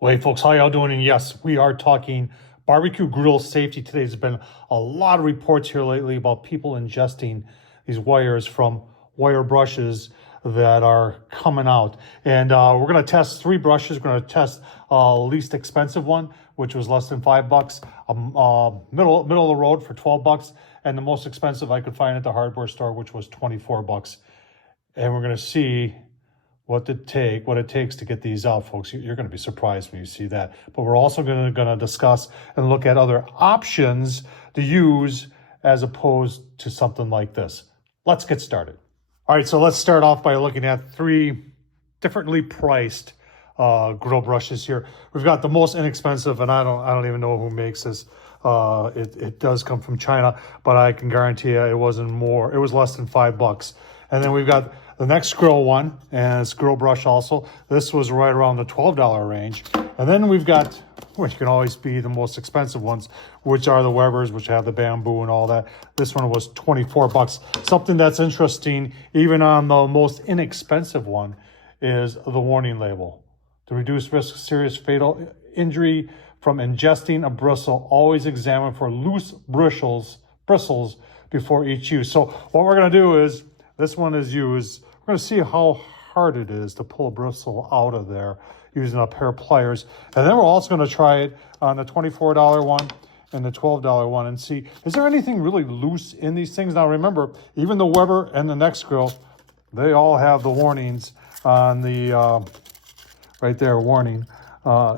Well, hey folks, how y'all doing? And yes, we are talking barbecue grill safety today. There's been a lot of reports here lately about people ingesting these wires from wire brushes that are coming out. And we're gonna test three brushes. We're gonna test least expensive one, which was less than $5, middle of the road for $12, and the most expensive I could find at the hardware store, which was $24. And we're gonna see what it takes to get these out, folks. You're going to be surprised when you see that. But we're also going to discuss and look at other options to use as opposed to something like this. Let's get started. All right, so let's start off by looking at three differently priced grill brushes here. We've got the most inexpensive, and I don't even know who makes this. It does come from China, but I can guarantee you it was less than $5. And then we've got the next grill one, and it's grill brush also. This was right around the $12 range. And then we've got, which can always be the most expensive ones, which are the Webers, which have the bamboo and all that. This one was $24. Something that's interesting, even on the most inexpensive one, is the warning label. To reduce risk of serious fatal injury from ingesting a bristle, always examine for loose bristles before each use. So what we're gonna do is, this one is used. We're going to see how hard it is to pull a bristle out of there using a pair of pliers. And then we're also going to try it on the $24 one and the $12 one and see, is there anything really loose in these things? Now remember, even the Weber and the Next Grill, they all have the warnings on the, right there, warning.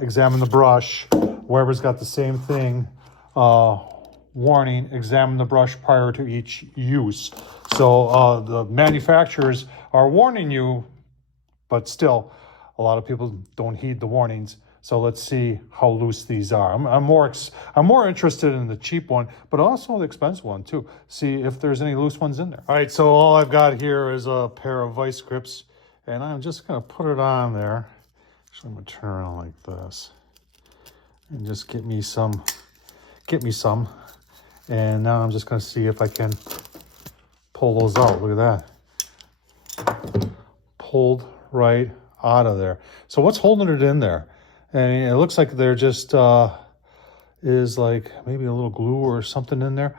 Examine the brush. Weber's got the same thing. Warning, examine the brush prior to each use. So the manufacturers are warning you, but still, a lot of people don't heed the warnings. So let's see how loose these are. I'm more interested in the cheap one, but also the expensive one too. See if there's any loose ones in there. All right, so all I've got here is a pair of vice grips, and I'm just gonna put it on there. Actually, I'm gonna turn around like this, and just get me some. And now I'm just gonna see if I can pull those out. Look at that. Pulled right out of there. So what's holding it in there? And it looks like there just is like maybe a little glue or something in there.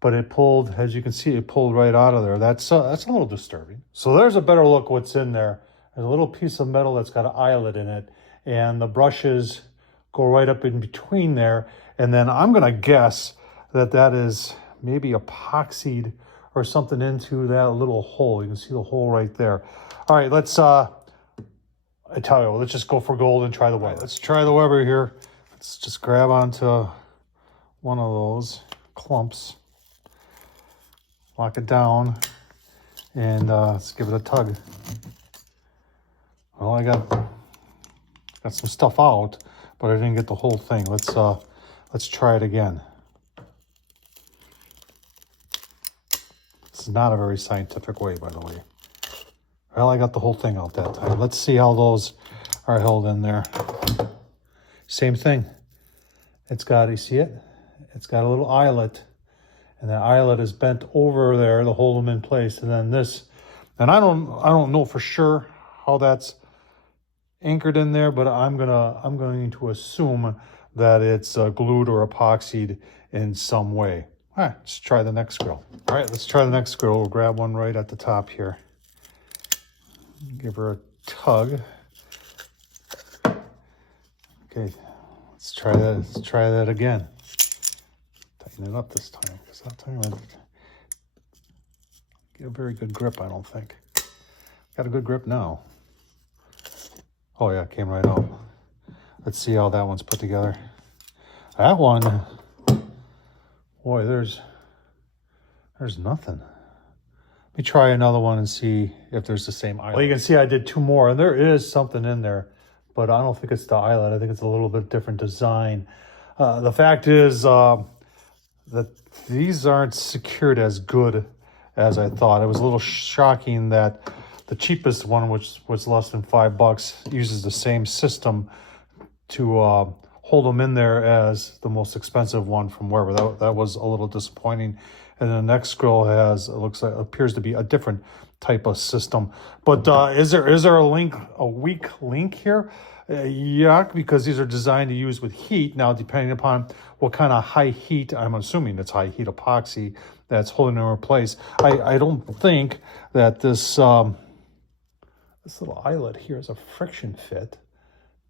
But it pulled, as you can see, it pulled right out of there. That's a little disturbing. So there's a better look what's in there. There's a little piece of metal that's got an eyelet in it. And the brushes go right up in between there. And then I'm gonna guess that is maybe epoxied or something into that little hole. You can see the hole right there. All right, let's, I tell you, let's just go for gold and try the Weber. Let's try the Weber here. Let's just grab onto one of those clumps, lock it down, and let's give it a tug. Well, I got some stuff out, but I didn't get the whole thing. Let's try it again. This is not a very scientific way, by the way. Well, I got the whole thing out that time. Let's see how those are held in there. Same thing. It's got, you see it? It's got a little eyelet, and that eyelet is bent over there to hold them in place. And then this, and I don't know for sure how that's anchored in there, but I'm going to assume that it's glued or epoxied in some way. All right, let's try the next grill. All right, let's try the next grill. We'll grab one right at the top here. Give her a tug. Okay, let's try that. Let's try that again. Tighten it up this time, because that time I get a very good grip, I don't think. Got a good grip now. Oh yeah, it came right out. Let's see how that one's put together. That one, boy, there's nothing. Let me try another one and see if there's the same eyelet. Well, you can see I did two more, and there is something in there, but I don't think it's the eyelet. I think it's a little bit different design. The fact is that these aren't secured as good as I thought. It was a little shocking that the cheapest one, which was less than $5, uses the same system to hold them in there as the most expensive one from Weber. That was a little disappointing. and the next grill has, it looks like, appears to be a different type of system. But is there a weak link here? Yeah, because these are designed to use with heat. Now, depending upon what kind of high heat, I'm assuming it's high heat epoxy that's holding them in place. I don't think that this this little eyelet here is a friction fit.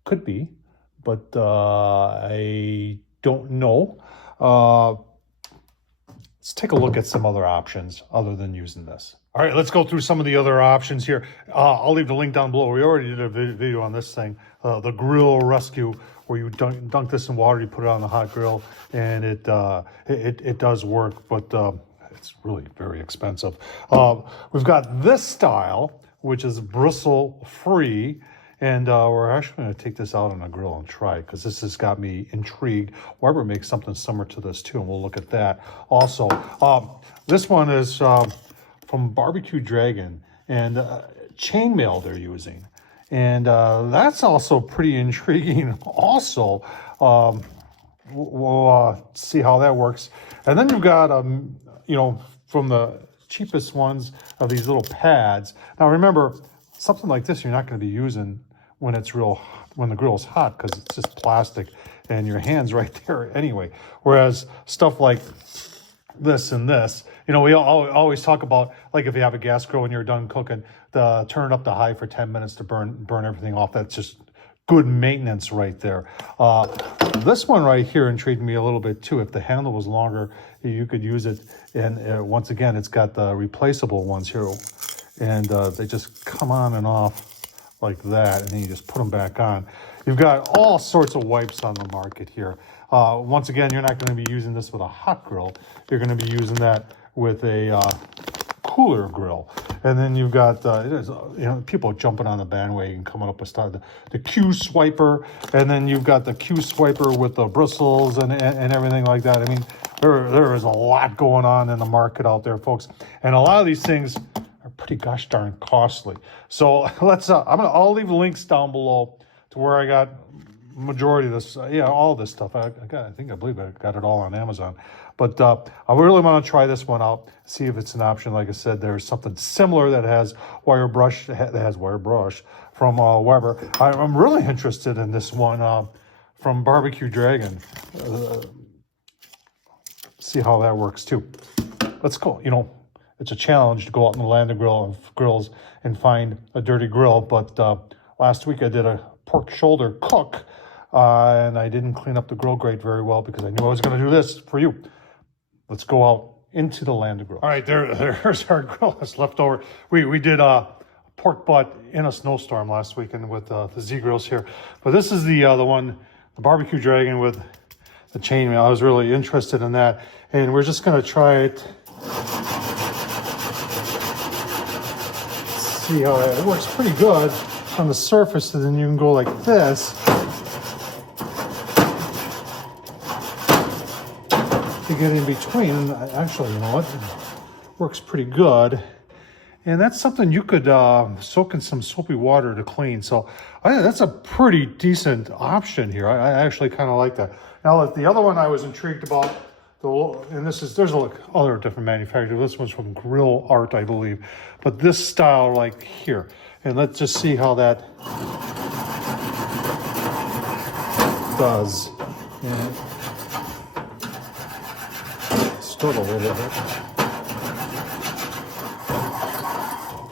Could be, but I don't know. Let's take a look at some other options other than using this. All right, let's go through some of the other options here. I'll leave the link down below. We already did a video on this thing, the Grill Rescue, where you dunk this in water, you put it on the hot grill, and it does work, but it's really very expensive. We've got this style, which is bristle-free, and we're actually going to take this out on a grill and try it, because this has got me intrigued. Weber makes something similar to this too, and we'll look at that also. This one is from BBQ Dragon, and chainmail they're using, and that's also pretty intriguing also. We'll see how that works. And then you've got you know, from the cheapest ones of these little pads. Now remember, something like this you're not going to be using when the grill's hot, because it's just plastic and your hand's right there anyway. Whereas stuff like this and this, you know, we always talk about, like, if you have a gas grill and you're done cooking, turn it up to high for 10 minutes to burn everything off. That's just good maintenance right there. This one right here intrigued me a little bit too. If the handle was longer, you could use it. And once again, it's got the replaceable ones here, and they just come on and off like that, and then you just put them back on. You've got all sorts of wipes on the market here. Once again, you're not going to be using this with a hot grill. You're going to be using that with a cooler grill. And then you've got, you know, people jumping on the bandwagon, coming up with stuff, the Q swiper, and then you've got the Q swiper with the bristles and everything like that. I mean, there is a lot going on in the market out there, folks. And a lot of these things are pretty gosh darn costly. So let's, I'll leave links down below to where I got majority of this, all this stuff. I believe I got it all on Amazon. But I really want to try this one out, see if it's an option. Like I said, there's something similar that has wire brush from Weber. I'm really interested in this one from BBQ Dragon. See how that works too. Let's go. You know, it's a challenge to go out in the land of grills and find a dirty grill. But last week I did a pork shoulder cook, and I didn't clean up the grill grate very well because I knew I was going to do this for you. Let's go out into the land of grill. All right, there's our grill that's left over. We did a pork butt in a snowstorm last weekend with the Z grills here, but this is the one, the BBQ Dragon with the chainmail. I was really interested in that, and we're just going to try it. See how it works pretty good on the surface, and then you can go like this to get in between. And actually, you know what, it works pretty good, and that's something you could soak in some soapy water to clean. So I think that's a pretty decent option here. I actually kind of like that. Now the other one I was intrigued about, and there's other different manufacturers. This one's from Grill Art, I believe, but this style like here, and let's just see how that does. And stood a little bit.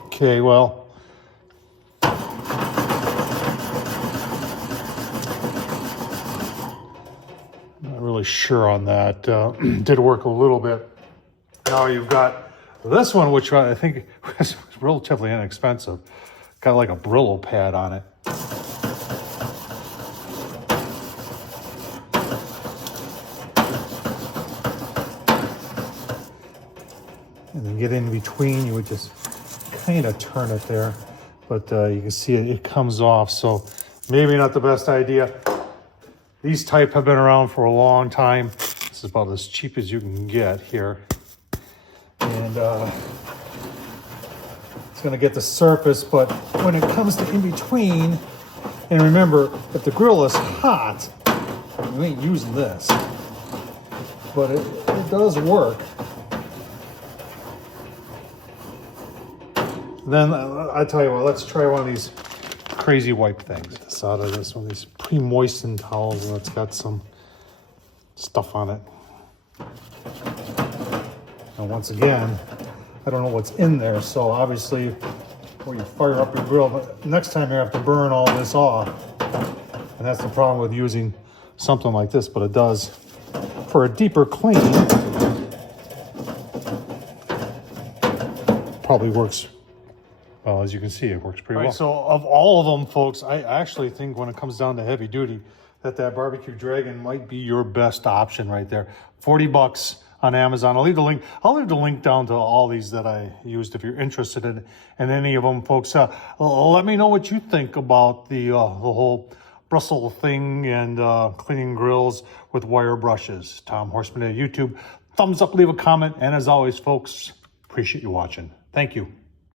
Okay, well, not really sure on that. Did work a little bit. Now you've got this one, which I think was relatively inexpensive. Got like a Brillo pad on it. And then get in between, you would just kind of turn it there, but you can see it comes off, so maybe not the best idea. These type have been around for a long time. This is about as cheap as you can get here. And it's gonna get the surface, but when it comes to in between, and remember, if the grill is hot, you ain't using this, but it does work. Then I tell you what, let's try one of these crazy wipe things. Get this out of this one, these pre-moistened towels, and it's got some stuff on it. And once again, I don't know what's in there, so obviously where you fire up your grill, but next time you have to burn all this off. And that's the problem with using something like this, but it does. For a deeper clean, probably works well. As you can see, it works pretty well. So of all of them, folks, I actually think when it comes down to heavy duty, that Barbecue Dragon might be your best option right there. 40 bucks on Amazon. I'll leave the link. I'll leave the link down to all these that I used if you're interested in any of them, folks. Let me know what you think about the whole Brussels thing and cleaning grills with wire brushes. Tom Horseman at YouTube. Thumbs up, leave a comment, and as always, folks, appreciate you watching. Thank you.